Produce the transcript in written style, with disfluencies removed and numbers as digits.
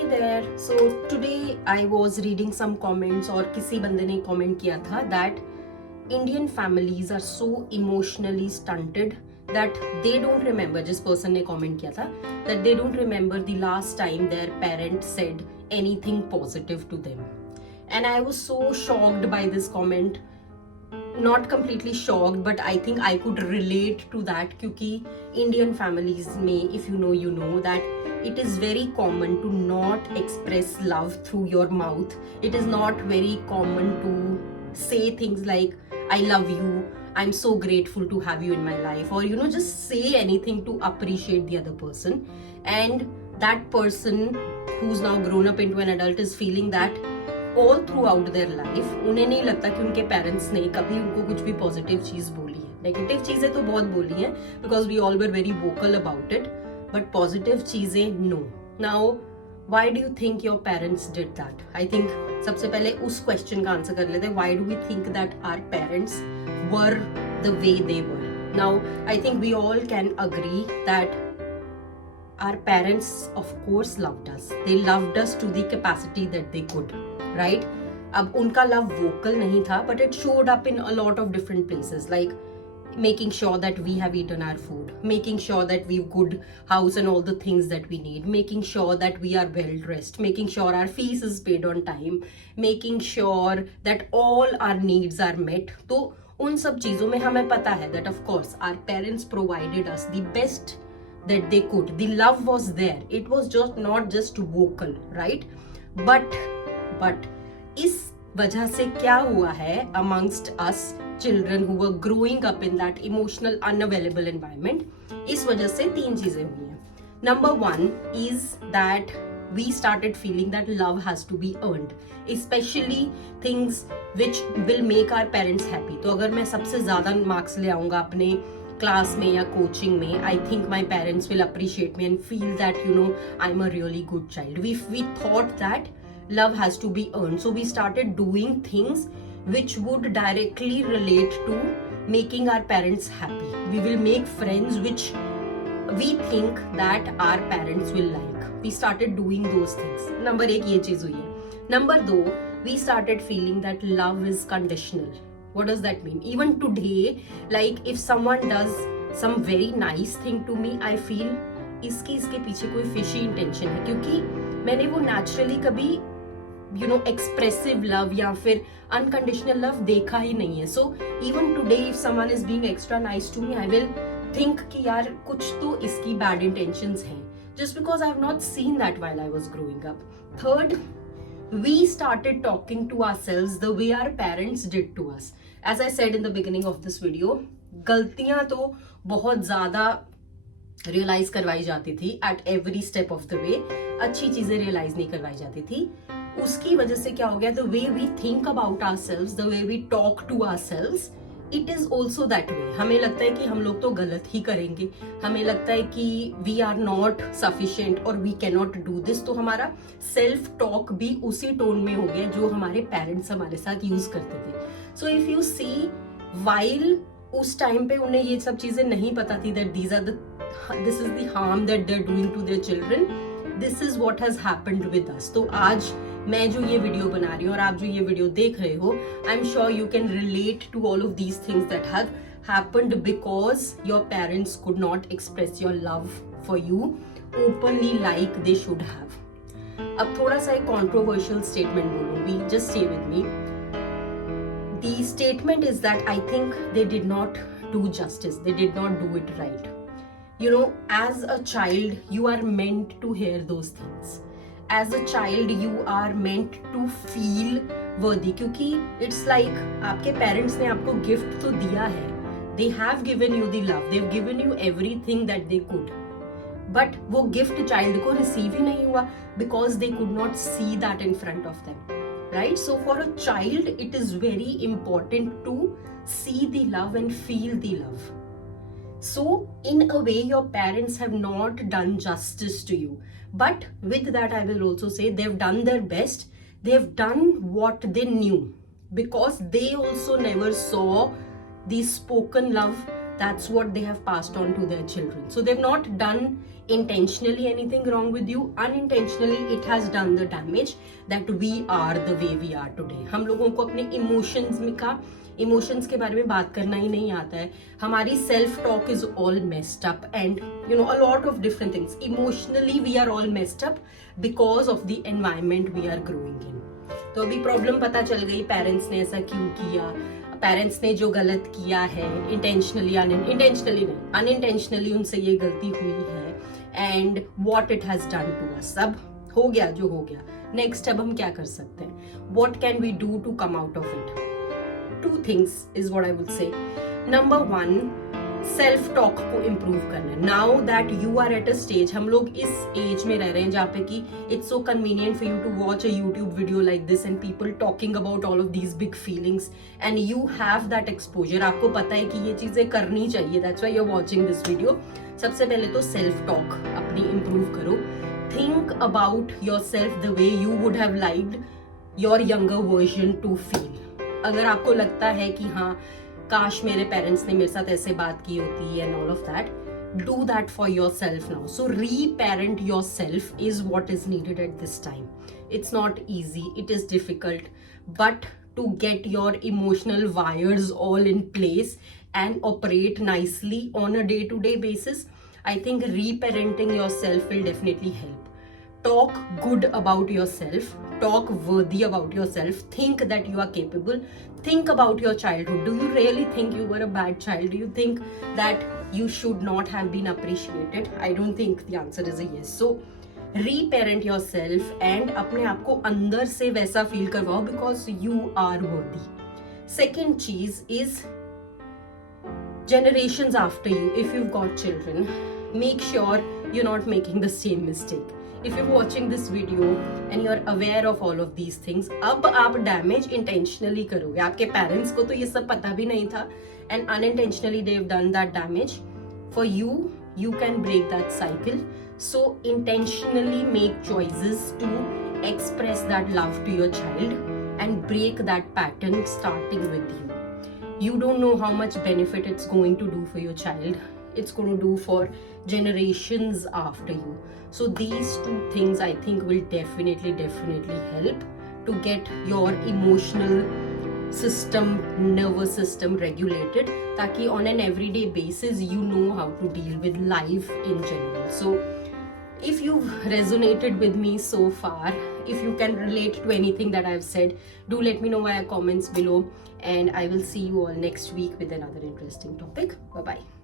Hey there. So today I was reading some comments और किसी बंदे ने comment किया था that Indian families are so emotionally stunted that they don't remember, जिस person ने comment किया था, that they don't remember the last time their parent said anything positive to them. And I was so shocked by this comment. Not completely shocked, but I think I could relate to that क्योंकि Indian families में, if you know that it is very common to not express love through your mouth. It is not very common to say things like I love you, I'm so grateful to have you in my life, or just say anything to appreciate the other person. And that person who's now grown up into an adult is feeling that all throughout their life उन्हें नहीं लगता कि उनके parents ने कभी उनको कुछ भी पॉजिटिव चीज बोली है. नेगेटिव चीजें तो बहुत बोली हैं because we all were very vocal about it, but positive चीजें no. Now why do you think your parents did that? I think सबसे पहले उस क्वेश्चन का आंसर कर लेते हैं. Why do we think that our parents were the way they were? Now I think we all can agree that our parents of course loved us. They loved us to the capacity that they could, right? अब उनका love vocal नहीं था, but it showed up in a lot of different places, like making sure that we have eaten our food, making sure that we've good house and all the things that we need, making sure that we are well dressed, making sure our fees is paid on time, making sure that all our needs are met. तो उन सब चीजों में हमें पता है that of course our parents provided us the best that they could. The love was there. It was just not just vocal, right? But इस वजह से क्या हुआ है amongst us children who were growing up in that emotional unavailable environment? इस वजह से तीन चीजें हुई हैं. Number one is that we started feeling that love has to be earned, especially things which will make our parents happy. तो अगर मैं सबसे ज्यादा मार्क्स ले आऊंगा अपने क्लास में या कोचिंग में, I think my parents will appreciate me and feel that I am a really good child. We thought that love has to be earn, so we started doing things which would directly relate to making our parents happy. We will make friends which we think that our parents will like. We started doing those things. Number एक ये चीज हुई है. Number दो, we started feeling that love is conditional. What does that mean? Even today, like if someone does some very nice thing to me, I feel इसके पीछे कोई fishy intention है, क्योंकि मैंने वो naturally कभी expressive love या फिर unconditional love देखा ही नहीं है. So even today if someone is being extra nice to me, I will think कि यार कुछ तो इसकी bad intentions हैं, just because I have not seen that while I was growing up. Third, we started talking to ourselves the way our parents did to us. As I said in the beginning of this video, गलतियां तो बहुत ज्यादा realise करवाई जाती थी at every step of the way. अच्छी चीजें realise नहीं करवाई जाती थी. उसकी वजह से क्या हो गया, the way we think about ourselves, the way we talk to ourselves, it is also that way. हमें लगता है कि हम लोग तो गलत ही करेंगे, हमें लगता है कि we are not sufficient और we cannot do this. तो हमारा सेल्फ टॉक भी उसी टोन में हो गया जो हमारे पेरेंट्स हमारे साथ यूज करते थे. So if you see, while उस टाइम पे उन्हें ये सब चीजें नहीं पता थी that this is the harm that they're doing to their children, this is what has happened with us. तो आज मैं जो ये वीडियो बना रही हूँ और आप जो ये वीडियो देख रहे हो, I am sure you can relate to all of these things that have happened because your parents could not express your love for you openly like they should have. अब थोड़ा सा एक controversial statement बोलूंगी, just stay with me. The statement is that I think they did not do justice, they did not do it right. As a child, you are meant to hear those things. As a child, you are meant to feel worthy, क्योंकि it's like आपके parents ने आपको gift तो दिया है. They have given you the love, they've given you everything that they could. But वो gift child को receive ही नहीं हुआ because they could not see that in front of them. Right? So for a child, it is very important to see the love and feel the love. So in a way, your parents have not done justice to you. But with that, I will also say they've done their best. They've done what they knew, because they also never saw the spoken love. That's what they have passed on to their children. So they've not done intentionally anything wrong with you, unintentionally it has done the damage that we are the way we are today. हम लोगों को अपने emotions के बारे में बात करना ही नहीं आता है. हमारी self talk is all messed up and you know a lot of different things. Emotionally we are all messed up because of the environment we are growing in. तो अभी प्रॉब्लम पता चल गई, पेरेंट्स ने ऐसा क्यों किया, पेरेंट्स ने जो गलत किया है, इंटेंशनली अनइंटेंशनली उनसे ये गलती हुई है, and what it has done to us. अब हो गया जो हो गया, नेक्स्ट अब हम क्या कर सकते हैं, what can we do to come out of it. 2 things is what I would say. Number 1, self talk को इम्प्रूव करना. Now that you are at a stage, हम लोग इस एज में रह रहे हैं जहाँ पे कि it's so convenient for you to watch a YouTube video like this and people talking about all of these big feelings and you have that exposure. आपको पता है कि ये चीजें करनी चाहिए, that's why you are watching this video. सबसे पहले तो सेल्फ टॉक अपनी इम्प्रूव करो. Think about yourself the way you would have liked your younger version to feel. अगर आपको लगता है कि हाँ काश मेरे पेरेंट्स ने मेरे साथ ऐसे बात की होती and all of that, do that for yourself now. So reparent yourself is what is needed at this time. It's not easy, it is difficult, but to get your emotional wires all in place and operate nicely on a day-to-day basis, I think reparenting yourself will definitely help. Talk good about yourself, talk worthy about yourself, think that you are capable, think about your childhood. Do you really think you were a bad child? Do you think that you should not have been appreciated? I don't think the answer is a yes. So reparent yourself and अपने आप को अंदर से वैसा feel करवाओ because you are worthy. Second चीज is generations after you. If you've got children, make sure you're not making the same mistake. If you're watching this video and you're aware of all of these things, अब आप damage intentionally करोगे. आपके parents को तो ये सब पता भी नहीं था and unintentionally they've done that damage. For you, you can break that cycle. So intentionally make choices to express that love to your child and break that pattern starting with you. You don't know how much benefit it's going to do for your child. It's going to do for generations after you. So these 2 things I think will definitely help to get your emotional system, nervous system regulated, ताकि on an everyday basis you know how to deal with life in general. So if you've resonated with me so far, if you can relate to anything that I've said, do let me know via comments below, and I will see you all next week with another interesting topic. Bye bye.